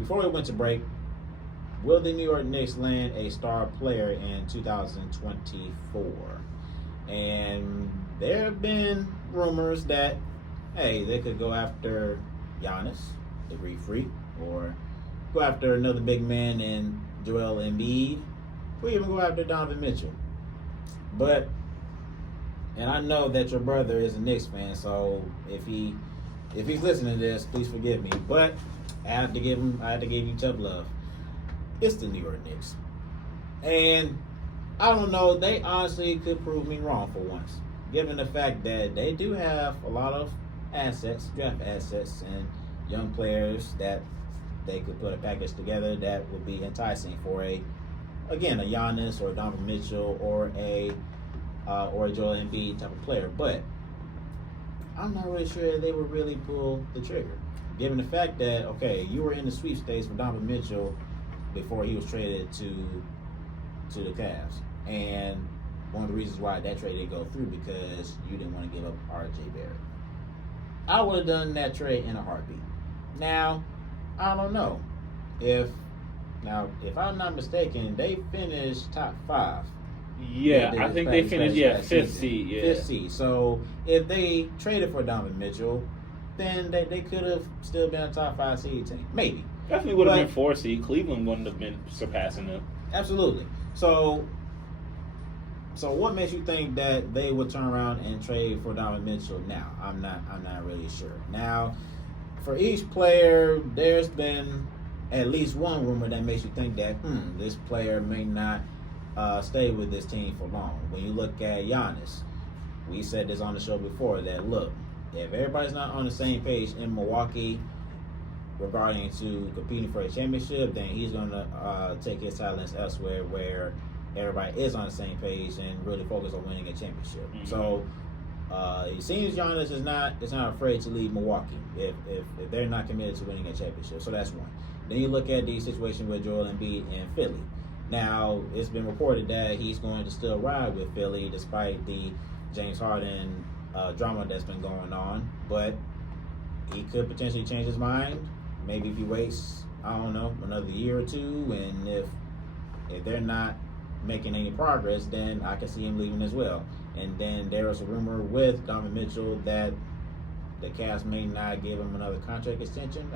before we went to break, will the New York Knicks land a star player in 2024? And there have been rumors that, hey, they could go after Giannis, the Greek Freak, or go after another big man in Joel Embiid, or even go after Donovan Mitchell. But, and I know that your brother is a Knicks fan, so if he's listening to this, please forgive me. But I have to give you tough love. It's the New York Knicks. And I don't know, they honestly could prove me wrong for once, given the fact that they do have a lot of assets, draft assets, and young players that they could put a package together that would be enticing for a Giannis or a Donovan Mitchell or a Joel Embiid type of player. But I'm not really sure they would really pull the trigger, given the fact that, okay, you were in the sweepstakes for Donovan Mitchell before he was traded to the Cavs. And one of the reasons why that trade didn't go through because you didn't want to give up R.J. Barrett. I would have done that trade in a heartbeat. Now, I don't know. If I'm not mistaken, they finished top 5. Yeah, I think they finished, fifth seed. Yeah. Fifth seed. So if they traded for Donovan Mitchell, then they could have still been a top 5 seed team. Maybe. Definitely would have been 4 seed. Cleveland wouldn't have been surpassing them. Absolutely. So what makes you think that they would turn around and trade for Donovan Mitchell now? I'm not really sure. Now, for each player, there's been at least one rumor that makes you think that this player may not stay with this team for long. When you look at Giannis, we said this on the show before that, look, if everybody's not on the same page in Milwaukee regarding to competing for a championship, then he's going to take his talents elsewhere where everybody is on the same page and really focus on winning a championship. Mm-hmm. So it seems Giannis is not afraid to leave Milwaukee if they're not committed to winning a championship. So that's one. Then you look at the situation with Joel Embiid in Philly. Now, it's been reported that he's going to still ride with Philly despite the James Harden drama that's been going on. But he could potentially change his mind. Maybe if he waits, I don't know, another year or two. And if they're not making any progress, then I can see him leaving as well. And then there was a rumor with Donovan Mitchell that the Cavs may not give him another contract extension.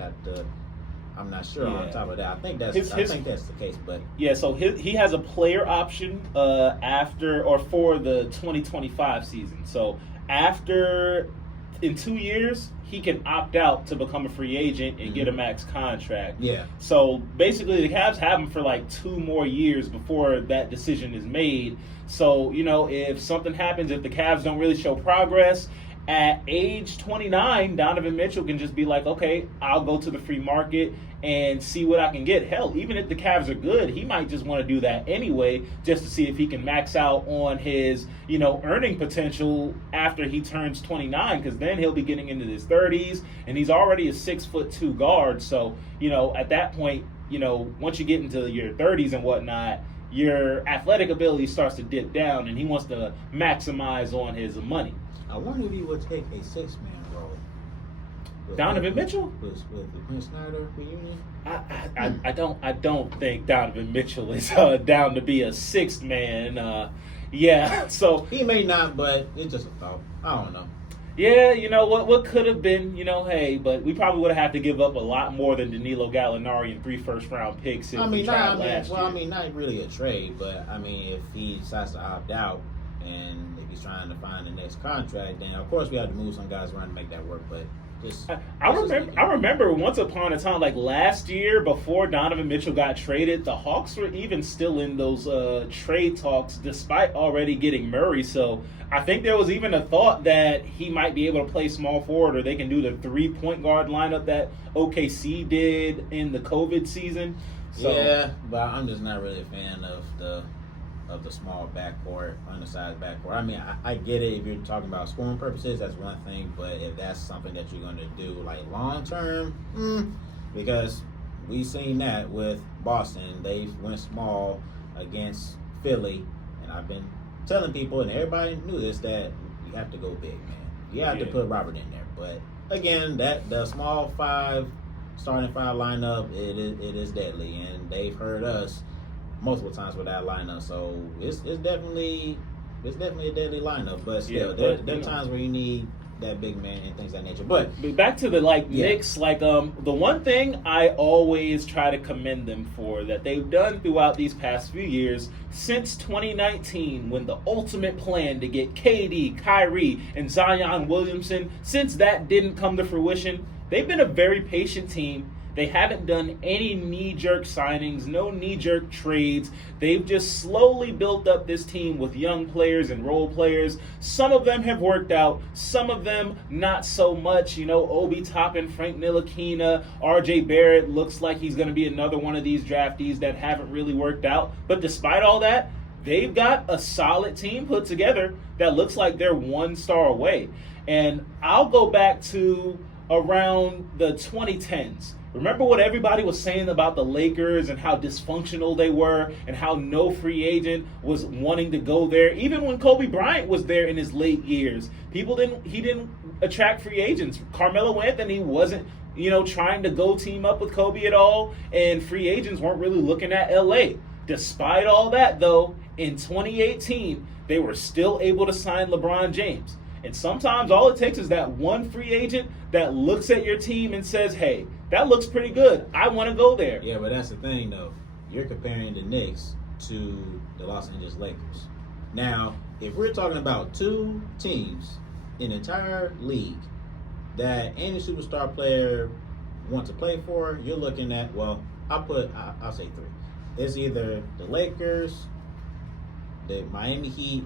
I'm not sure on top of that. I think that's the case. But yeah, so he has a player option after or for the 2025 season. So in 2 years, he can opt out to become a free agent and get a max contract. Yeah. So basically, the Cavs have him for like 2 more years before that decision is made. So, if something happens, if the Cavs don't really show progress, at age 29, Donovan Mitchell can just be like, okay, I'll go to the free market and see what I can get. Hell, even if the Cavs are good, he might just want to do that anyway just to see if he can max out on his, earning potential after he turns 29, because then he'll be getting into his 30s, and he's already a 6'2" guard. So, at that point, once you get into your 30s and whatnot, your athletic ability starts to dip down, and he wants to maximize on his money. I wonder if he would take a 6-man role. Donovan Mitchell? With the Prince Snyder reunion? I don't think Donovan Mitchell is down to be a 6th man. So he may not, but it's just a thought. I don't know. Yeah, what could have been, but we probably would have had to give up a lot more than Danilo Gallinari and 3 first-round picks if we tried last year. Not really a trade, but if he decides to opt out and if he's trying to find the next contract, then of course we have to move some guys around to make that work. But I remember once upon a time, like last year before Donovan Mitchell got traded, the Hawks were even still in those trade talks despite already getting Murray. So I think there was even a thought that he might be able to play small forward, or they can do the 3-point guard lineup that OKC did in the COVID season. So, yeah, but I'm just not really a fan of the small backcourt, undersized backcourt. I get it if you're talking about scoring purposes, that's one thing, but if that's something that you're going to do like long term, because we've seen that with Boston. They went small against Philly, and I've been telling people, and everybody knew this, that you have to go big, man. You have to put Robert in there. But again, that the small 5 starting five lineup, it is deadly, and they've hurt us multiple times with that lineup. So it's definitely a deadly lineup. But still, there are times where you need that big man and things of that nature. But back to the Knicks, the one thing I always try to commend them for that they've done throughout these past few years since 2019, when the ultimate plan to get KD, Kyrie, and Zion Williamson, since that didn't come to fruition, they've been a very patient team. They haven't done any knee-jerk signings, no knee-jerk trades. They've just slowly built up this team with young players and role players. Some of them have worked out, some of them not so much. Obi Toppin, Frank Ntilikina, RJ Barrett looks like he's going to be another one of these draftees that haven't really worked out. But despite all that, they've got a solid team put together that looks like they're one star away. And I'll go back to around the 2010s. Remember what everybody was saying about the Lakers and how dysfunctional they were and how no free agent was wanting to go there. Even when Kobe Bryant was there in his late years, he didn't attract free agents. Carmelo Anthony wasn't, trying to go team up with Kobe at all, and free agents weren't really looking at LA. Despite all that, though, in 2018, they were still able to sign LeBron James. And sometimes all it takes is that one free agent that looks at your team and says, hey, that looks pretty good. I want to go there. Yeah, but that's the thing, though. You're comparing the Knicks to the Los Angeles Lakers. Now, if we're talking about two teams in the entire league that any superstar player wants to play for, you're looking at, I'll say three. It's either the Lakers, the Miami Heat,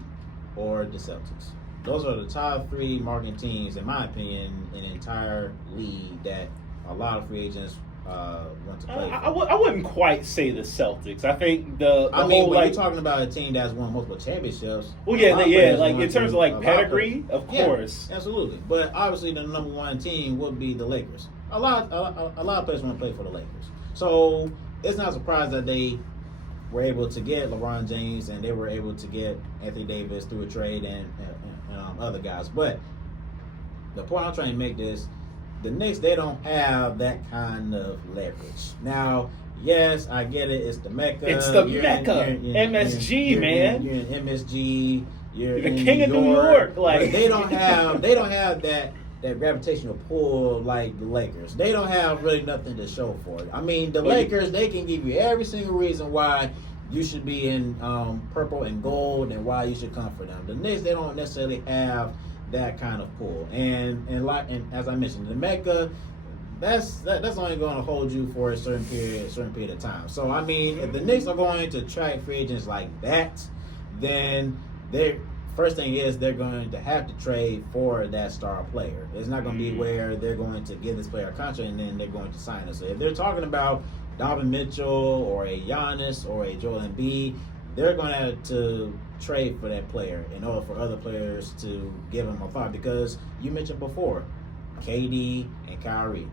or the Celtics. Those are the top three marketing teams, in my opinion, in the entire league that a lot of free agents want to play for. I wouldn't quite say the Celtics. I think when you're talking about a team that's won multiple championships. Well, in terms of pedigree, of course, absolutely. But obviously, the number one team would be the Lakers. A lot of players want to play for the Lakers, so it's not surprised that they were able to get LeBron James and they were able to get Anthony Davis through a trade and other guys. But the point I'm trying to make is the Knicks, they don't have that kind of leverage. Now, yes, I get it. It's the Mecca. It's the Mecca. MSG, man. You're in MSG. You're the in king of New York. But they don't have that gravitational pull like the Lakers. They don't have really nothing to show for it. I mean, the Lakers, they can give you every single reason why you should be in purple and gold and why you should come for them. The Knicks, they don't necessarily have that kind of pull. And as I mentioned, the Mecca, that's only going to hold you for a certain period of time. So I mean, if the Knicks are going to track free agents like that, then first thing is they're going to have to trade for that star player. It's not going to be where they're going to give this player a contract and then they're going to sign it. So if they're talking about Donovan Mitchell or a Giannis or a Joel Embiid, they're going to have to trade for that player in order for other players to give them a thought. Because you mentioned before, KD and Kyrie.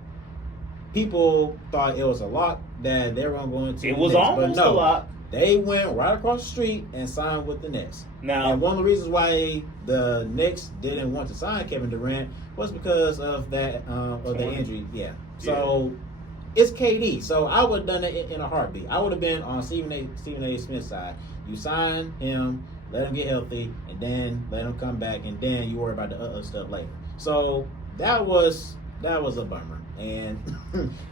People thought it was a lot that they were going to go into. It was almost a lot. They went right across the street and signed with the Knicks. Now, and one of the reasons why the Knicks didn't want to sign Kevin Durant was because of that the injury. Yeah. So it's KD. So I would have done it in a heartbeat. I would have been on Stephen A. Smith's side. You sign him, let him get healthy, and then let him come back, and then you worry about the other stuff later. So that was a bummer. And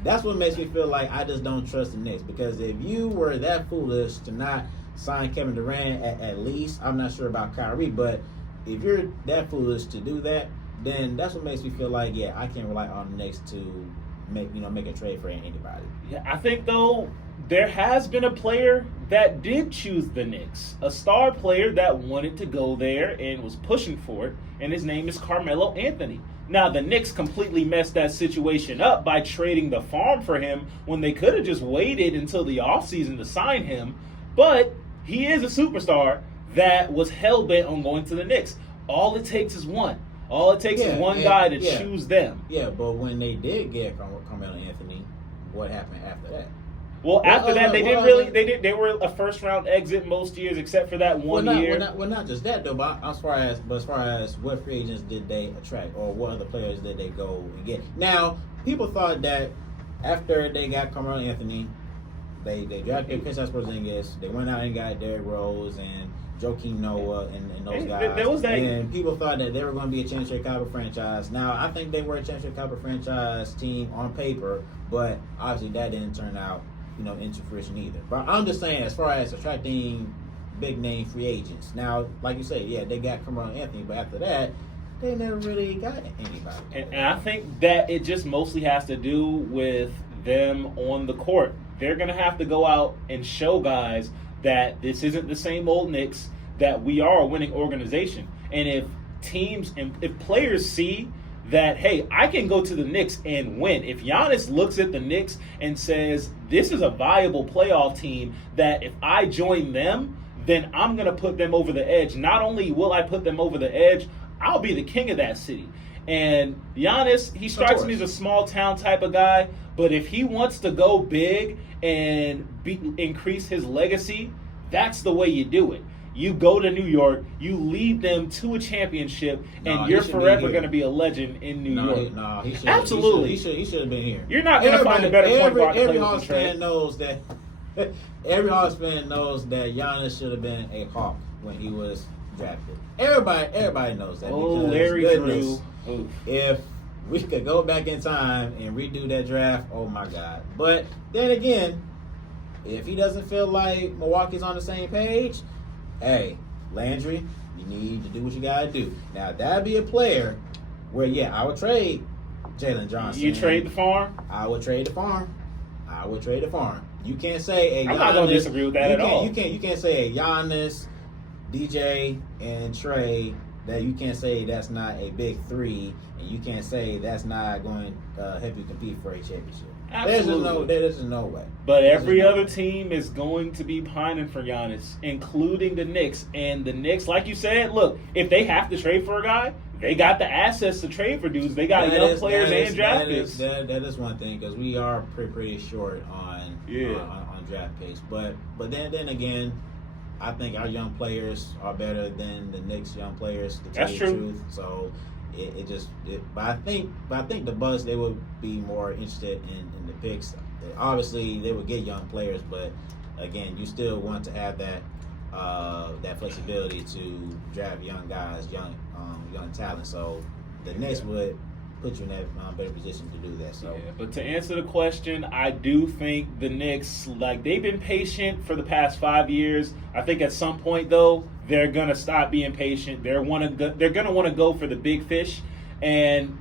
that's what makes me feel like I just don't trust the Knicks. Because if you were that foolish to not sign Kevin Durant at least, I'm not sure about Kyrie, but if you're that foolish to do that, then that's what makes me feel like, I can't rely on the Knicks to make a trade for anybody. Yeah, I think though there has been a player that did choose the Knicks, a star player that wanted to go there and was pushing for it, and his name is Carmelo Anthony. Now, the Knicks completely messed that situation up by trading the farm for him when they could have just waited until the offseason to sign him. But he is a superstar that was hell-bent on going to the Knicks. All it takes is one. All it takes is one guy to choose them. Yeah, but when they did get Carmelo Anthony, what happened after that? Well, after that, they were a first-round exit most years except for that one year. Not just that, though, but as far as what free agents did they attract or what other players did they go and get? Now, people thought that after they got Carmelo Anthony, they drafted Kristaps Porzingis. They went out and got Derrick Rose and Joakim Noah and those guys. There was that. And people thought that they were going to be a championship caliber franchise. Now, I think they were a championship caliber franchise team on paper, but obviously that didn't turn out, into fruition either. But I'm just saying, as far as attracting big name free agents. Now, like you say, yeah, they got Carmelo Anthony, but after that, they never really got anybody. And I think that it just mostly has to do with them on the court. They're going to have to go out and show guys that this isn't the same old Knicks, that we are a winning organization. And if teams and if players see that, hey, I can go to the Knicks and win. If Giannis looks at the Knicks and says, this is a viable playoff team, that if I join them, then I'm going to put them over the edge. Not only will I put them over the edge, I'll be the king of that city. And Giannis, he strikes me as a small town type of guy, but if he wants to go big and increase his legacy, that's the way you do it. You go to New York, you lead them to a championship, and you're forever going to be a legend in New York. He should. Absolutely. He should have been here. You're not going to find a better point guard to play with the trade. Every Hawks fan knows that Giannis should have been a Hawk when he was drafted. Everybody knows that. Oh, because Larry goodness, Drew. If we could go back in time and redo that draft, oh my God. But then again, if he doesn't feel like Milwaukee's on the same page, hey, Landry, you need to do what you got to do. Now, that'd be a player where, yeah, I would trade Jalen Johnson. You trade the farm? I would trade the farm. You can't say a Giannis. I'm not going to disagree with that at all. You can't say a Giannis, DJ, and Trey, that you can't say that's not a big three, and you can't say that's not going to help you compete for a championship. Absolutely. There's no way. But every other team is going to be pining for Giannis, including the Knicks. And the Knicks, like you said, look, if they have to trade for a guy, they got the assets to trade for dudes. They got young players and draft picks. That is one thing, because we are pretty short on draft picks. But then again, I think our young players are better than the Knicks' young players, to tell you the truth. So but I think the Bucks, they would be more interested in the picks. Obviously, they would get young players, but again, you still want to have that flexibility to draft young guys, young talent. So the Knicks would put you in that better position to do that. So, yeah, but to answer the question, I do think the Knicks, they've been patient for the past 5 years. I think at some point, though, they're gonna stop being patient. They're gonna want to go for the big fish, and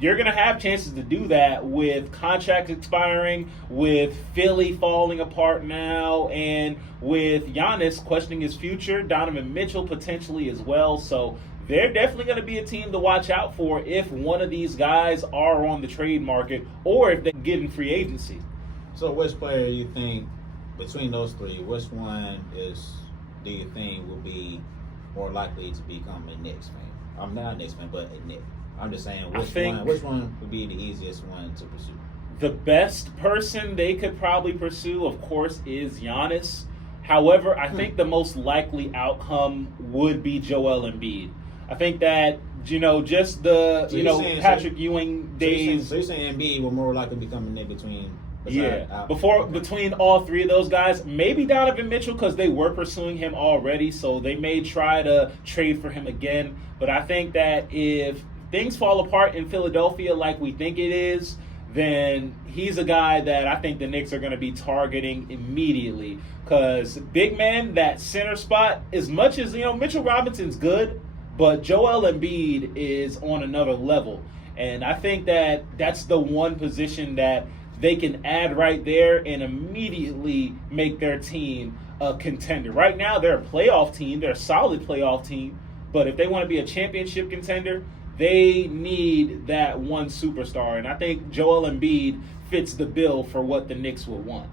you're gonna have chances to do that with contracts expiring, with Philly falling apart now, and with Giannis questioning his future, Donovan Mitchell potentially as well. So they're definitely going to be a team to watch out for if one of these guys are on the trade market or if they get in free agency. So which player you think, between those three, which one do you think will be more likely to become a Knicks fan? I'm not a Knicks fan, but a Knick. I'm just saying, which one would be the easiest one to pursue? The best person they could probably pursue, of course, is Giannis. However, I think the most likely outcome would be Joel Embiid. I think that, just the, Patrick Ewing days. So you're saying Embiid will more likely become a Knick between all three of those guys. Maybe Donovan Mitchell, because they were pursuing him already, so they may try to trade for him again. But I think that if things fall apart in Philadelphia like we think it is, then he's a guy that I think the Knicks are going to be targeting immediately. Because big man, that center spot, as much as, Mitchell Robinson's good, but Joel Embiid is on another level. And I think that that's the one position that they can add right there and immediately make their team a contender. Right now, they're a playoff team. They're a solid playoff team. But if they want to be a championship contender, they need that one superstar. And I think Joel Embiid fits the bill for what the Knicks will want.